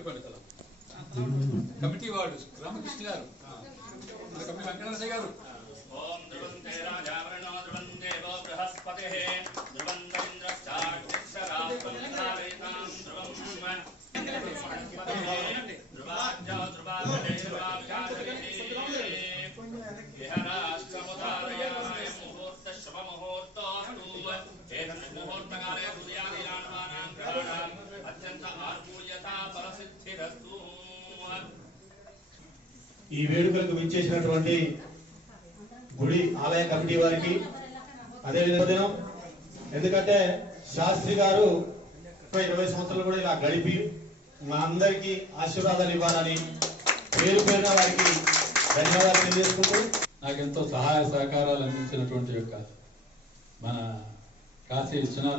పట్టుకోండి కదా కమిటీ వాడు రామకృష్ణ గారు కమిటీ వెంకటరమయ్య గారు ఓం ధ్రువంతే రాజావరణో ధ్రువందేవో బృహస్పతిః ధ్రువంతరింద్రశ్చాక్షరాత్మం ధారయతాం ధ్రువం ధ్రువాజ్జో ధ్రువాగ్నే ధ్రువాభ్యాసరితి విహరాశ్రముదారయాయ ముహూర్త శుభ ముహూర్తోస్తు ఏతత్ ముహూర్తకాలే హృదయాదినానాం గ్రహాణాం అత్యంత ఆర్భూయతా ఫలసిద్ధిరస్తు. ఈ వేడుకలకు విచ్చేసినటువంటి గుడి ఆలయ కమిటీ వారికి అదే విధంగా ఎందుకంటే శాస్త్రి గారు 20 సంవత్సరాలు కూడా ఇలా గడిపి మా అందరికీ ఆశీర్వాదాలు ఇవ్వాలని పేరు పేరున వారికి ధన్యవాదాలు తెలియజేసుకుంటూ నాకెంతో సహాయ సహకారాలు అందించినటువంటి యొక్క మన కాశీ విశ్వనాథ్